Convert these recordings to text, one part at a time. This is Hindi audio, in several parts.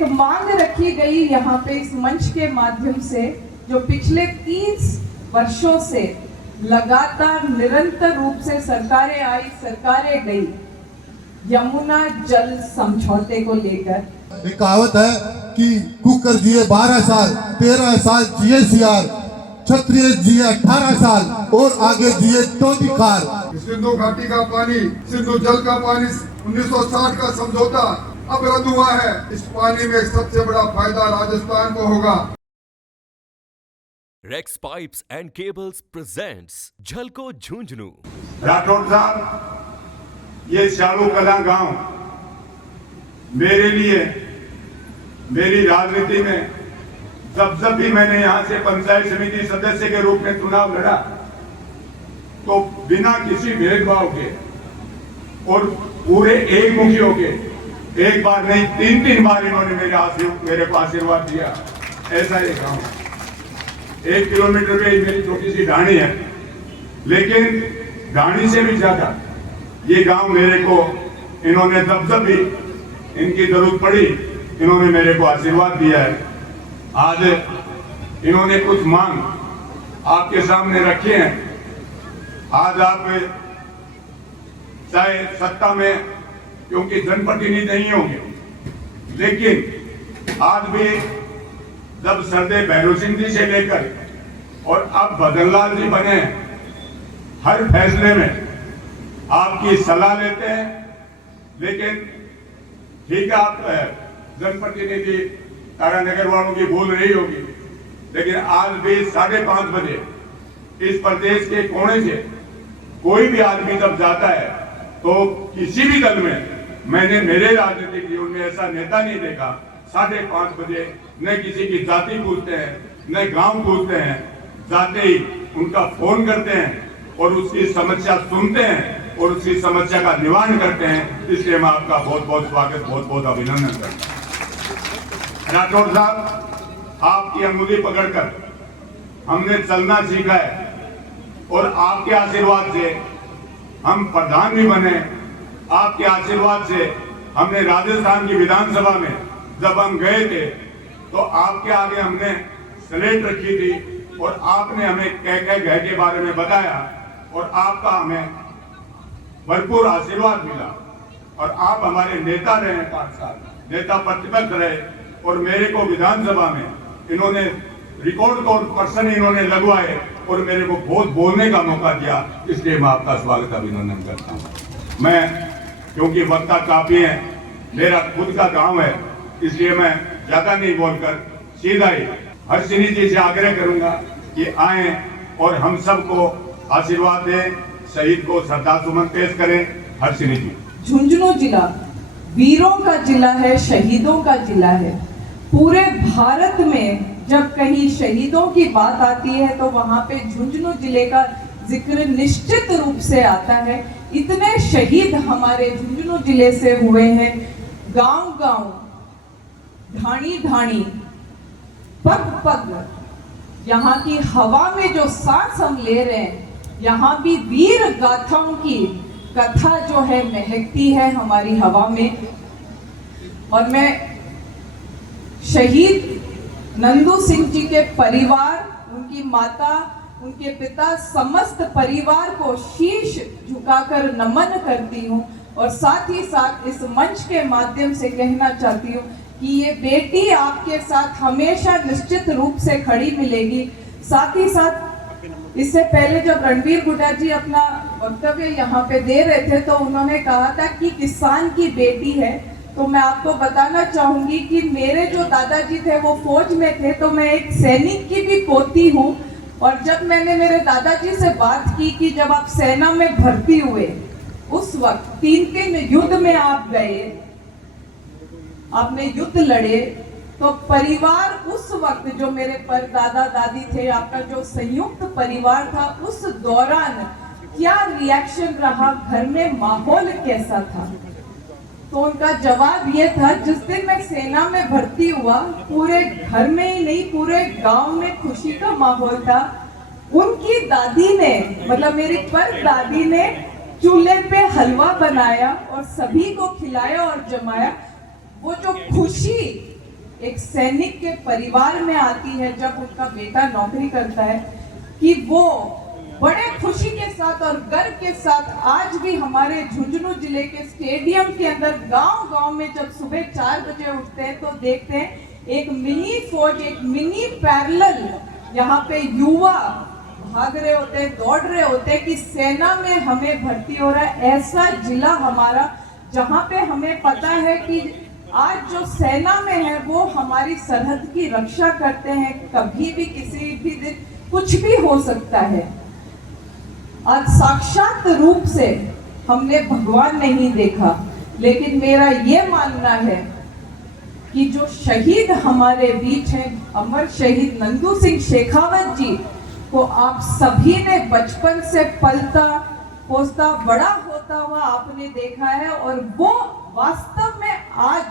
एक मांग रखी गई यहाँ पे इस मंच के माध्यम से, जो पिछले 30 वर्षों से लगातार निरंतर रूप से सरकारें आई सरकारें गई, यमुना जल समझौते को लेकर। एक कहावत है कि कुकर जिए 12 साल, 13 साल जिए सियार, क्षत्रिय जिए 18 साल और आगे जिए तो दिखार। सिंधु घाटी का पानी, सिंधु जल का पानी 1960 का समझौता अब रद्द हुआ है। इस पानी में सबसे बड़ा फायदा राजस्थान को होगा। Rex pipes and cables presents झलको झुंझुनू। राठौड़ साहब, ये शालू कला गांव मेरे लिए मेरी राजनीति में जब भी मैंने यहाँ से पंचायत समिति सदस्य के रूप में चुनाव लड़ा तो बिना किसी भेदभाव के और पूरे एक मुखी होके, एक बार नहीं 3 बार इन्होंने मेरे को आशीर्वाद दिया। ऐसा ये गांव 1 किलोमीटर पे मेरी छोटी सी ढाणी है, लेकिन ढाणी से भी ज्यादा ये गांव मेरे को इन्होंने जब भी इनकी जरूरत पड़ी इन्होंने मेरे को आशीर्वाद दिया है। आज इन्होंने कुछ मांग आपके सामने रखे हैं। आज आप चाहे सत्ता में क्योंकि जनप्रतिनिधि नहीं होंगे, लेकिन आज भी जब सरदेव भैरव सिंह जी से लेकर और अब भजनलाल जी बने, हर फैसले में आपकी सलाह लेते हैं। लेकिन ठीक है, आप जनप्रतिनिधि तारानगर वालों की भूल रही होगी, लेकिन आज भी 5:30 बजे इस प्रदेश के कोने से कोई भी आदमी जब जाता है तो किसी भी दल में मैंने मेरे राजनीतिक जीवन में ऐसा नेता नहीं देखा 5:30 बजे न किसी की जाति पूछते हैं न गांव पूछते हैं, जाते ही उनका फोन करते हैं और उसकी समस्या सुनते हैं और उसकी समस्या का निवारण करते हैं। इसलिए मैं आपका बहुत बहुत स्वागत, बहुत बहुत अभिनंदन करता हूं। राठौड़ साहब, आपकी अंगुली पकड़कर हमने चलना सीखा है और आपके आशीर्वाद से हम प्रधान भी बने। आपके आशीर्वाद से हमने राजस्थान की विधानसभा में जब हम गए थे तो आपके आगे हमने स्लेट रखी थी और आपने हमें कह के बारे में बताया और आपका हमें भरपूर आशीर्वाद मिला और आप हमारे नेता रहे 5 साल, नेता प्रतिपक्ष रहे और मेरे को विधानसभा में इन्होंने रिकॉर्ड पर्सन इन्होंने लगवाए और मेरे को बहुत बोलने का मौका दिया। इसलिए मैं आपका स्वागत अभिनंदन करता हूँ। मैं क्योंकि वक्ता काफी है, मेरा खुद का गांव है, इसलिए मैं ज्यादा नहीं बोलकर सीधा ही हर्षिनी जी से आग्रह करूंगा कि आए और हम सबको आशीर्वाद दें, शहीद को श्रद्धासुमन पेश करें। हर्षिनी जी। झुंझुनू जिला वीरों का जिला है, शहीदों का जिला है। पूरे भारत में जब कहीं शहीदों की बात आती है तो वहां पे झुंझुनू जिले का जिक्र निश्चित रूप से आता है। इतने शहीद हमारे झुंझुनू जिले से हुए हैं। गांव गांव, ढाणी ढाणी, पग पग, यहाँ की हवा में जो सांस हम ले रहे हैं, यहाँ भी वीर गाथाओं की कथा जो है महकती है हमारी हवा में। और मैं शहीद नंदू सिंह जी के परिवार, उनकी माता, उनके पिता, समस्त परिवार को शीश झुकाकर नमन करती हूँ और साथ ही साथ इस मंच के माध्यम से कहना चाहती हूँ कि ये बेटी आपके साथ हमेशा निश्चित रूप से खड़ी मिलेगी। साथ ही साथ इससे पहले जब रणवीर गुड्डा जी अपना वक्तव्य यहाँ पे दे रहे थे तो उन्होंने कहा था कि किसान की बेटी है, तो मैं आपको बताना चाहूंगी कि मेरे जो दादाजी थे वो फौज में थे, तो मैं एक सैनिक की भी पोती हूँ। और जब मैंने मेरे दादाजी से बात की कि जब आप सेना में भर्ती हुए उस वक्त 3 युद्ध में आप गए, आपने युद्ध लड़े, तो परिवार उस वक्त जो मेरे पर दादा दादी थे, आपका जो संयुक्त परिवार था, उस दौरान क्या रिएक्शन रहा, घर में माहौल कैसा था? तो उनका जवाब ये था, जिस दिन मैं सेना में भर्ती हुआ पूरे घर में ही नहीं पूरे गांव में खुशी का माहौल था। उनकी दादी ने, मतलब मेरी पर दादी ने चूल्हे पे हलवा बनाया और सभी को खिलाया और जमाया। वो जो खुशी एक सैनिक के परिवार में आती है, जब उनका बेटा नौकरी करता है, कि वो बड़े खुशी के साथ और गर्व के साथ आज भी हमारे झुंझुनू जिले के स्टेडियम के अंदर गांव-गांव में जब सुबह 4 बजे उठते हैं तो देखते हैं एक मिनी फौज, एक मिनी पैरेलल यहाँ पे युवा भाग रहे होते हैं, दौड़ रहे होते हैं कि सेना में हमें भर्ती हो रहा है। ऐसा जिला हमारा जहाँ पे हमें पता है कि आज जो सेना में है वो हमारी सरहद की रक्षा करते हैं, कभी भी किसी भी दिन कुछ भी हो सकता है। आज साक्षात रूप से हमने भगवान नहीं देखा, लेकिन मेरा ये मानना है कि जो शहीद हमारे बीच हैं, अमर शहीद नंदू सिंह शेखावत जी को आप सभी ने बचपन से पलता पोसता बड़ा होता हुआ आपने देखा है, और वो वास्तव में आज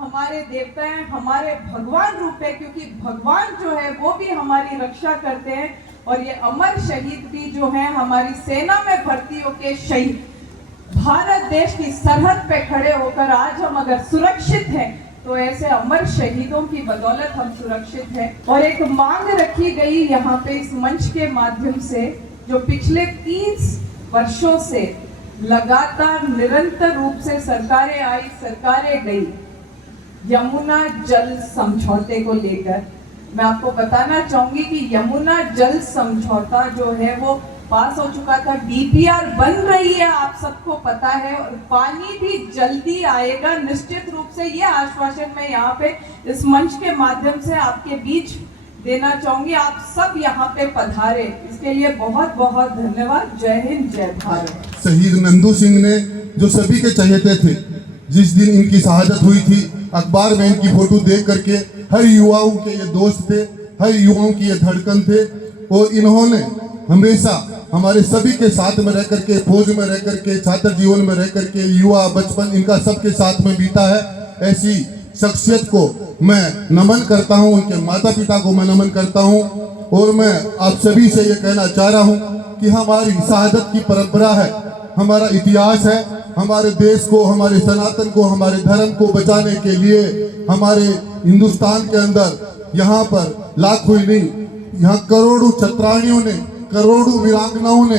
हमारे देवता हैं, हमारे भगवान रूप है, क्योंकि भगवान जो है वो भी हमारी रक्षा करते हैं। और ये अमर शहीद भी जो है हमारी सेना में भर्ती होकर शहीद, भारत देश की सरहद पे खड़े होकर आज हम अगर सुरक्षित हैं तो ऐसे अमर शहीदों की बदौलत हम सुरक्षित हैं। और एक मांग रखी गई यहाँ पे इस मंच के माध्यम से, जो पिछले 30 वर्षों से लगातार निरंतर रूप से सरकारें आई, सरकारें गई, यमुना जल समझौते को लेकर मैं आपको बताना चाहूंगी कि यमुना जल समझौता जो है वो पास हो चुका था, डीपीआर बन रही है, आप सबको पता है, और पानी भी जल्दी आएगा निश्चित रूप से। ये आश्वासन मैं यहाँ पे इस मंच के माध्यम से आपके बीच देना चाहूंगी। आप सब यहाँ पे पधारे, इसके लिए बहुत बहुत धन्यवाद। जय हिंद, जय भारत। शहीद नंदू सिंह ने जो सभी के चहेते थे, जिस दिन इनकी शहादत हुई थी, अखबार में इनकी फोटो देख करके हर युवाओं के ये दोस्त थे, हर युवाओं की ये धड़कन थे, और इन्होंने हमेशा हमारे सभी के साथ में रह करके, फौज में रह करके, छात्र जीवन में रह करके, युवा बचपन इनका सबके साथ में बीता है। ऐसी शख्सियत को मैं नमन करता हूं, उनके माता पिता को मैं नमन करता हूं, और मैं आप सभी से ये कहना चाह रहा हूं कि हमारी शहादत की परंपरा है, हमारा इतिहास है, हमारे देश को, हमारे सनातन को, हमारे धर्म को बचाने के लिए हमारे हिंदुस्तान के अंदर यहाँ पर लाखों ही नहीं, यहाँ करोड़ों छत्राणियों ने, करोड़ों वीरांगनाओं ने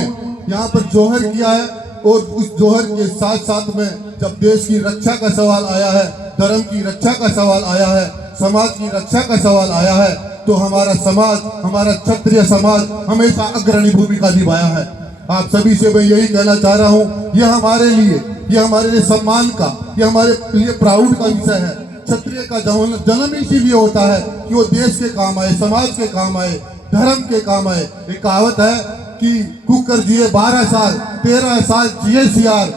यहाँ पर जोहर किया है। और उस जोहर के साथ साथ में जब देश की रक्षा का सवाल आया है, धर्म की रक्षा का सवाल आया है, समाज की रक्षा का सवाल आया है, तो हमारा समाज, हमारा क्षत्रिय समाज हमेशा अग्रणी भूमिका निभाया है। आप सभी से मैं यही कहना चाह रहा हूँ, यह हमारे लिए सम्मान का, यह हमारे लिए प्राउड का विषय है। क्षत्रिय का जन्म इसीलिए होता है कि वो देश के काम आए, समाज के काम आए, धर्म के काम आए। एक कहावत है कि कुकर जिए 12 साल, 13 साल जिए सियार,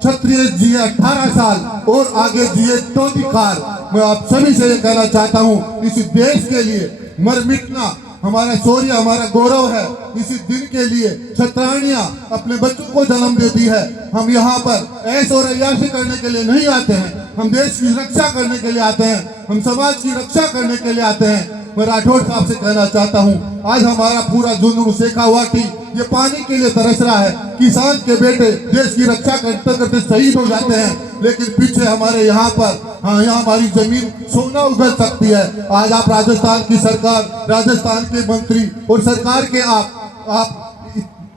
क्षत्रिय जिए 18 साल और आगे जिए तो धिक्कार। मैं आप सभी से ये कहना चाहता हूँ, इस देश के लिए मर मिटना हमारा शौर्य, हमारा गौरव है। इसी दिन के लिए छत्राणियां अपने बच्चों को जन्म देती है। हम यहाँ पर ऐश और अय्याशी करने के लिए नहीं आते हैं, हम देश की रक्षा करने के लिए आते हैं, हम समाज की रक्षा करने के लिए आते हैं। मैं राठौड़ साहब से कहना चाहता हूँ, आज हमारा पूरा झुंझुनू शेखावाटी ये पानी के लिए तरस रहा है। किसान के बेटे देश की रक्षा करते करते शहीद हो जाते हैं, लेकिन पीछे हमारे यहाँ पर, हाँ, यहाँ हमारी जमीन सोना उगल सकती है। आज आप राजस्थान की सरकार, राजस्थान के मंत्री और सरकार के आप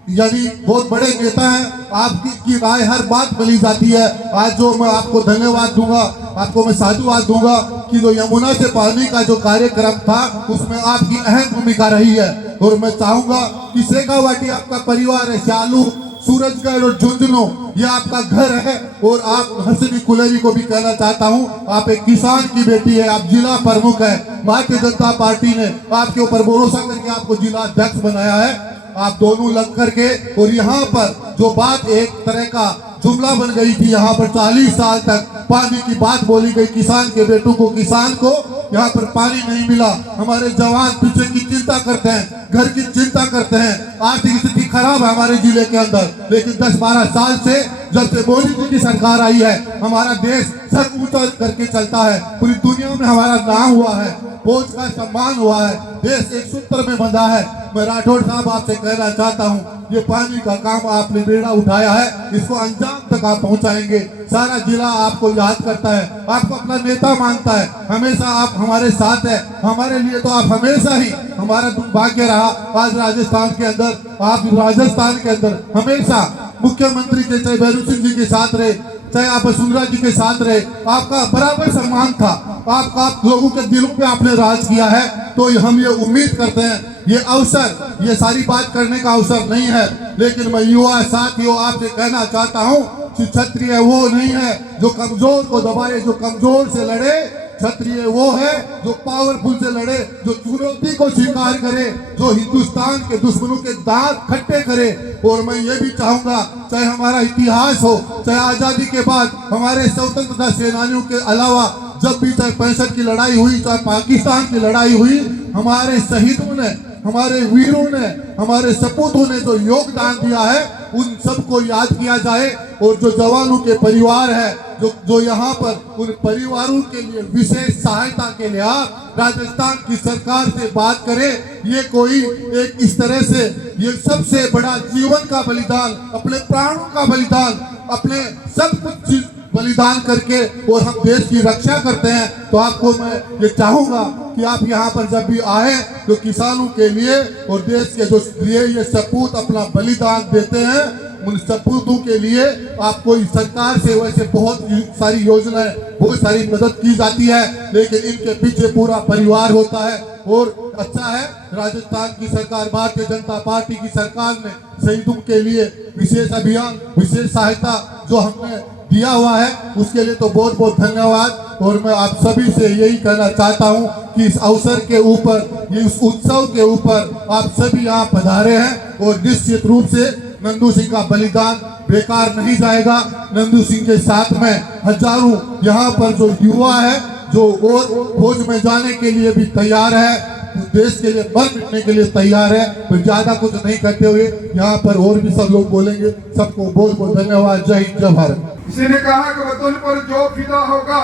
यानी बहुत बड़े नेता हैं, आपकी राय हर बात बली जाती है। आज जो मैं आपको धन्यवाद दूंगा, आपको मैं साधुवाद दूंगा कि जो यमुना से पानी का जो कार्यक्रम था उसमें आपकी अहम भूमिका रही है। और मैं चाहूंगा कि शेखावाटी आपका परिवार है, श्यालू, सूरजगढ़ और झुंझुनू ये आपका घर है। और आप हसनी कुलेरी को भी कहना चाहता हूँ, आप एक किसान की बेटी है, आप जिला प्रमुख है, भारतीय जनता पार्टी ने आपके ऊपर भरोसा करके आपको जिला अध्यक्ष बनाया है। आप दोनों लग करके, और यहाँ पर जो बात एक तरह का जुमला बन गई थी, यहाँ पर 40 साल तक पानी की बात बोली गई, किसान के बेटों को, किसान को यहाँ पर पानी नहीं मिला। हमारे जवान पीछे की चिंता करते हैं, घर की चिंता करते हैं, आर्थिक स्थिति खराब है हमारे जिले के अंदर, लेकिन 10-12 साल से जब से मोदी जी की सरकार आई है, हमारा देश सर ऊंचा करके चलता है, पूरी दुनिया में हमारा नाम हुआ है, फौज का सम्मान हुआ है, देश एक सूत्र में बंधा है। मैं राठौड़ साहब आपसे कहना चाहता हूँ, ये पानी का काम आपने बेड़ा उठाया है, इसको अंजाम तक आप पहुंचाएंगे। सारा जिला आपको याद करता है, आपको अपना नेता मानता है, हमेशा आप हमारे साथ है। हमारे लिए तो आप हमेशा ही हमारा दुर्भाग्य रहा। आज राजस्थान के अंदर आप राजस्थान के अंदर हमेशा मुख्यमंत्री के चाहे भैरू सिंह जी के साथ रहे, चाहे आप वसुंधरा जी के साथ रहे, आपका बराबर सम्मान था। आप लोगों के दिलों पे आपने राज किया है। तो हम ये उम्मीद करते हैं, ये अवसर, ये सारी बात करने का अवसर नहीं है, लेकिन मैं युवा साथियों आपसे कहना चाहता हूँ कि क्षत्रिय वो नहीं है जो कमजोर को दबाए, जो कमजोर से लड़े। क्षत्रिय वो है जो पावरफुल से लड़े, जो चुनौती को स्वीकार करे, जो हिंदुस्तान के दुश्मनों के दांत खट्टे करे। और मैं ये भी चाहूंगा, चाहे हमारा इतिहास हो, चाहे आजादी के बाद हमारे स्वतंत्रता सेनानियों के अलावा जब भी चाहे 65 की लड़ाई हुई, चाहे पाकिस्तान की लड़ाई हुई, हमारे शहीदों ने, हमारे वीरों ने, हमारे सपूतों ने जो योगदान दिया है, उन सबको याद किया जाए। और जो जवानों के परिवार है, जो यहाँ पर, उन परिवारों के लिए विशेष सहायता के लिए आप राजस्थान की सरकार से बात करें। ये कोई एक इस तरह से, ये सबसे बड़ा जीवन का बलिदान, अपने प्राणों का बलिदान, अपने सब कुछ बलिदान करके और हम देश की रक्षा करते हैं। तो आपको मैं ये चाहूंगा कि आप यहाँ पर जब भी आए तो किसानों के लिए और देश के जो लिए ये सपूत अपना बलिदान देते हैं, उन सपूतों के लिए आपको इस सरकार से वैसे बहुत सारी योजनाएं, बहुत सारी मदद की जाती है, लेकिन इनके पीछे पूरा परिवार होता है। और अच्छा है, राजस्थान की सरकार, भारतीय जनता पार्टी की सरकार ने शहीदों के लिए विशेष अभियान, विशेष सहायता जो हमने दिया हुआ है, उसके लिए तो बहुत बहुत धन्यवाद। और मैं आप सभी से यही कहना चाहता हूं कि इस अवसर के ऊपर, ये इस उत्सव के ऊपर आप सभी यहाँ पधारे हैं और निश्चित रूप से नंदू सिंह का बलिदान बेकार नहीं जाएगा। नंदू सिंह के साथ में हजारों यहाँ पर जो युवा है, जो और फौज में जाने के लिए भी तैयार है, देश के लिए मर मिटने के लिए तैयार है। तो ज्यादा कुछ नहीं करते हुए यहाँ पर और भी सब लोग बोलेंगे। सबको बहुत बहुत धन्यवाद। जय हिंद, जय भारत। किसी ने कहा कि वतन पर जो फिदा होगा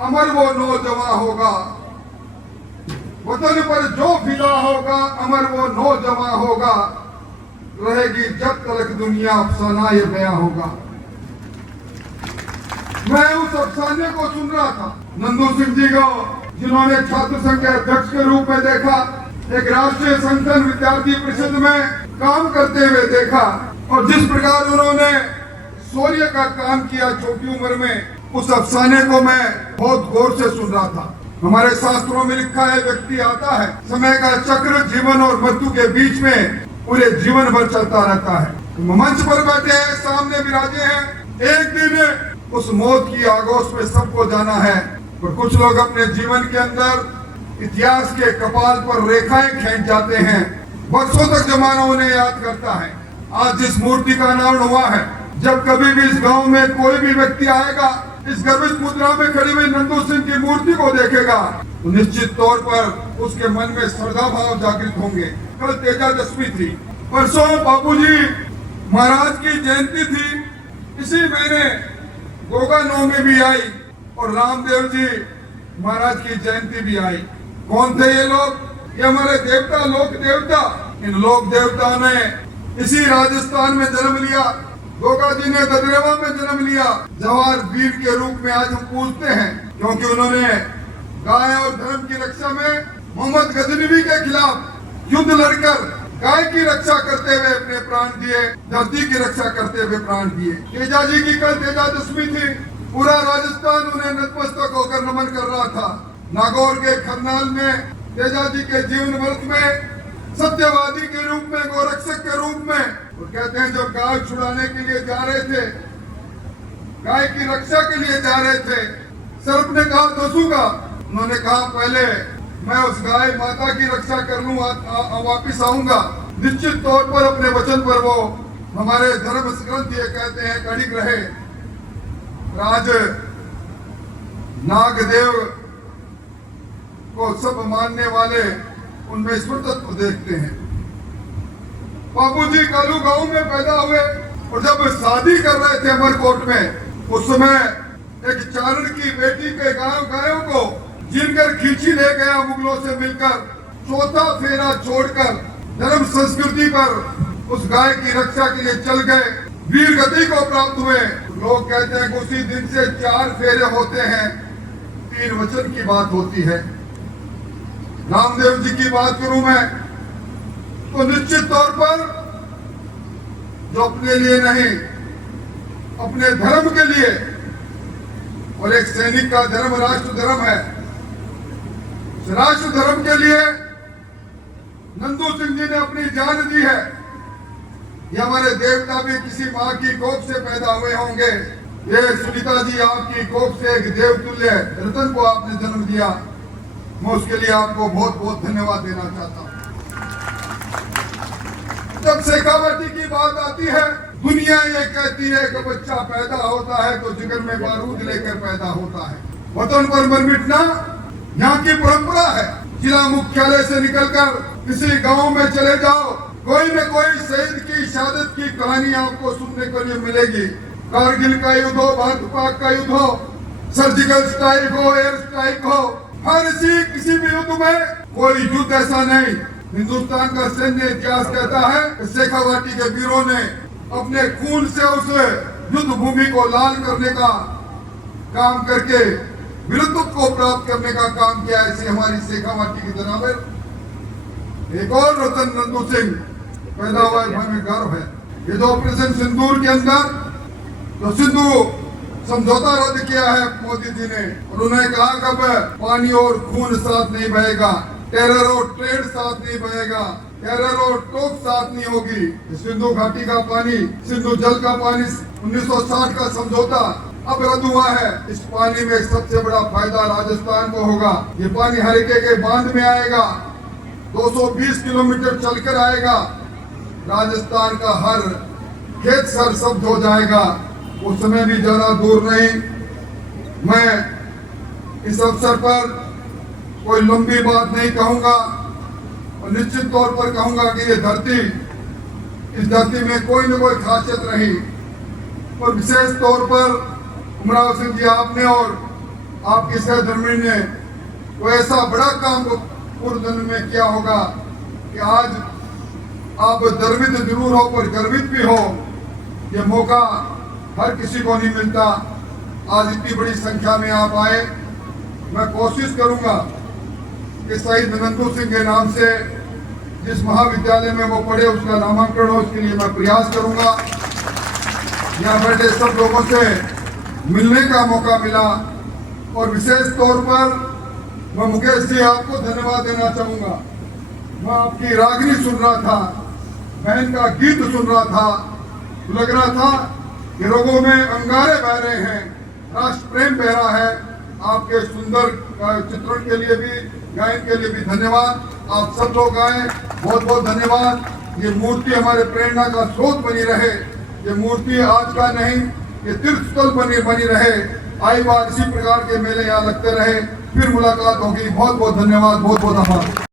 अमर वो नौजवान होगा। वतन पर जो फिदा होगा अमर वो नौजवान होगा। रहेगी जब तक दुनिया अफसाना ये बयां होगा। मैं उस अफसाने को सुन रहा था, नंदू सिंह जी को, जिन्होंने छात्र संघ के अध्यक्ष के रूप में देखा, एक राष्ट्रीय संगठन विद्यार्थी परिषद में काम करते हुए देखा, और जिस प्रकार उन्होंने शौर्य का काम किया छोटी उम्र में, उस अफसाने को मैं बहुत गौर से सुन रहा था। हमारे शास्त्रों में लिखा है, व्यक्ति आता है, समय का चक्र जीवन और मृत्यु के बीच में पूरे जीवन भर चलता रहता है। मंच पर बैठे हैं, सामने विराजे हैं, एक दिन उस मौत की आगोश में सबको जाना है। पर कुछ लोग अपने जीवन के अंदर इतिहास के कपाल पर रेखाएं खींच जाते हैं, वर्षों तक जमाना उन्हें याद करता है। आज जिस मूर्ति का अनावरण हुआ है, जब कभी भी इस गांव में कोई भी व्यक्ति आएगा, इस गर्वित मुद्रा में खड़ी हुई नंदू सिंह की मूर्ति को देखेगा, तो निश्चित तौर पर उसके मन में श्रद्धा भाव जागृत होंगे। कल तेजादशमी थी, परसों बापूजी महाराज की जयंती थी, इसी महीने गोगा नवमी भी आई और रामदेव जी महाराज की जयंती भी आई। कौन थे ये लोग? ये हमारे देवता, लोक देवता। इन लोक देवता ने इसी राजस्थान में जन्म लिया। गोगा जी ने ददरेवा में जन्म लिया। जवाहर वीर के रूप में आज हम पूछते हैं, क्योंकि उन्होंने गाय और धर्म की रक्षा में मोहम्मद गजनवी के खिलाफ युद्ध लड़कर गाय की रक्षा करते हुए अपने प्राण दिए, धरती की रक्षा करते हुए प्राण दिए। तेजा जी की कल तेजादशमी थी, पूरा राजस्थान उन्हें नतमस्तक होकर नमन कर रहा था। नागौर के खरनाल में तेजा जी के जीवन वर्ष में सत्यवादी के रूप में, गोरक्षक के रूप में, वो कहते हैं जब गाय छुड़ाने के लिए जा रहे थे, गाय की रक्षा के लिए जा रहे थे, सर्प ने कहा दसूंगा। उन्होंने कहा पहले मैं उस गाय माता की रक्षा कर लूं, वापिस आऊंगा। निश्चित तौर पर अपने वचन पर वो हमारे धर्म ग्रंथ ये कहते हैं अड़िग रहे। राज नागदेव को सब मानने वाले उनमें ईश्वर तत्व देखते हैं। बाबूजी कालू गांव में पैदा हुए और जब शादी कर रहे थे अमरकोट में, उस समय एक चारण की बेटी के गायों को जिनकर खींची ले गया मुगलों से मिलकर, चौथा फेरा छोड़कर धर्म संस्कृति पर उस गाय की रक्षा के लिए चल गए, वीर गति को प्राप्त हुए। लोग कहते हैं कि उसी दिन से 4 फेरे होते हैं, 3 वचन की बात होती है। रामदेव जी की बात करूं मैं तो निश्चित तौर पर जो अपने लिए नहीं, अपने धर्म के लिए, और एक सैनिक का धर्म राष्ट्र धर्म है, राष्ट्र धर्म के लिए नंदू सिंह जी ने अपनी जान दी है। ये हमारे देवता भी किसी माँ की कोख से पैदा हुए होंगे। ये सुनीता जी आपकी कोख से एक देवतुल्य रतन को आपने जन्म दिया। मैं उसके लिए आपको बहुत बहुत धन्यवाद देना चाहता हूँ। जब शेखावटी की बात आती है, दुनिया ये कहती है कि बच्चा पैदा होता है तो जिगर में बारूद लेकर पैदा होता है। वतन पर मर मिटना यहाँ की परंपरा है। जिला मुख्यालय से निकलकर किसी गांव में चले जाओ, कोई न कोई शहीद की शहादत की कहानी आपको सुनने को लिए मिलेगी। कारगिल का युद्ध हो, भारत पाक का युद्ध हो, सर्जिकल स्ट्राइक हो, एयर स्ट्राइक हो, हर किसी भी युद्ध में कोई युद्ध ऐसा नहीं। हिंदुस्तान का सैन्य इतिहास कहता है शेखावाटी के वीरों ने अपने खून से उस युद्ध भूमि को लाल करने का काम करके वीरत्व को प्राप्त करने का काम किया। ऐसी हमारी शेखावाटी की जनाब एक और रतन नंदू सिंह पैदा हुआ है, हमें गर्व है। ये जो ऑपरेशन सिंदूर के अंदर जो सिंधु समझौता रद्द किया है मोदी जी ने, और उन्होंने कहा कि पानी और खून साथ नहीं बहेगा, टेरर और ट्रेड साथ नहीं बहेगा, टेरर और टोक साथ नहीं होगी। सिंधु घाटी का पानी, सिंधु जल का पानी 1960 का समझौता अब रद्द हुआ है। इस पानी में सबसे बड़ा फायदा राजस्थान को होगा। ये पानी हरिके के बांध में आएगा, 220 किलोमीटर चलकर आएगा। राजस्थान का हर खेत सरसब्ज हो जाएगा। उस समय भी ज्यादा दूर नहीं। मैं इस अवसर पर कोई लंबी बात नहीं कहूंगा और निश्चित तौर पर कहूंगा कि ये धरती, इस धरती में कोई न कोई खासियत रही, और विशेष तौर पर उमराव सिंह जी आपने और आपकी सहधर्मिणी ने कोई ऐसा बड़ा काम पूर्व जन्म में किया होगा कि आज आप गर्वित जरूर हो पर गर्वित भी हो। ये मौका हर किसी को नहीं मिलता। आज इतनी बड़ी संख्या में आप आए। मैं कोशिश करूंगा कि शहीद नंदू सिंह के नाम से जिस महाविद्यालय में वो पढ़े उसका नामांकन हो, उसके लिए मैं प्रयास करूंगा। यहाँ बैठे सब लोगों से मिलने का मौका मिला, और विशेष तौर पर मैं मुकेश जी आपको धन्यवाद देना चाहूंगा। मैं आपकी रागनी सुन रहा था, बहन का गीत सुन रहा था, लग रहा था कि लोगों में अंगारे बह रहे हैं, राष्ट्र प्रेम बह रहा है। आपके सुंदर चित्रण के लिए भी, गायन के लिए भी धन्यवाद। आप सब लोग आए, बहुत बहुत धन्यवाद। ये मूर्ति हमारे प्रेरणा का स्रोत बनी रहे। ये मूर्ति आज का नहीं, ये तीर्थस्थल बनी रहे। आई बार इसी प्रकार के मेले यहाँ लगते रहे। फिर मुलाकात होगी। बहुत बहुत धन्यवाद, बहुत बहुत आभार।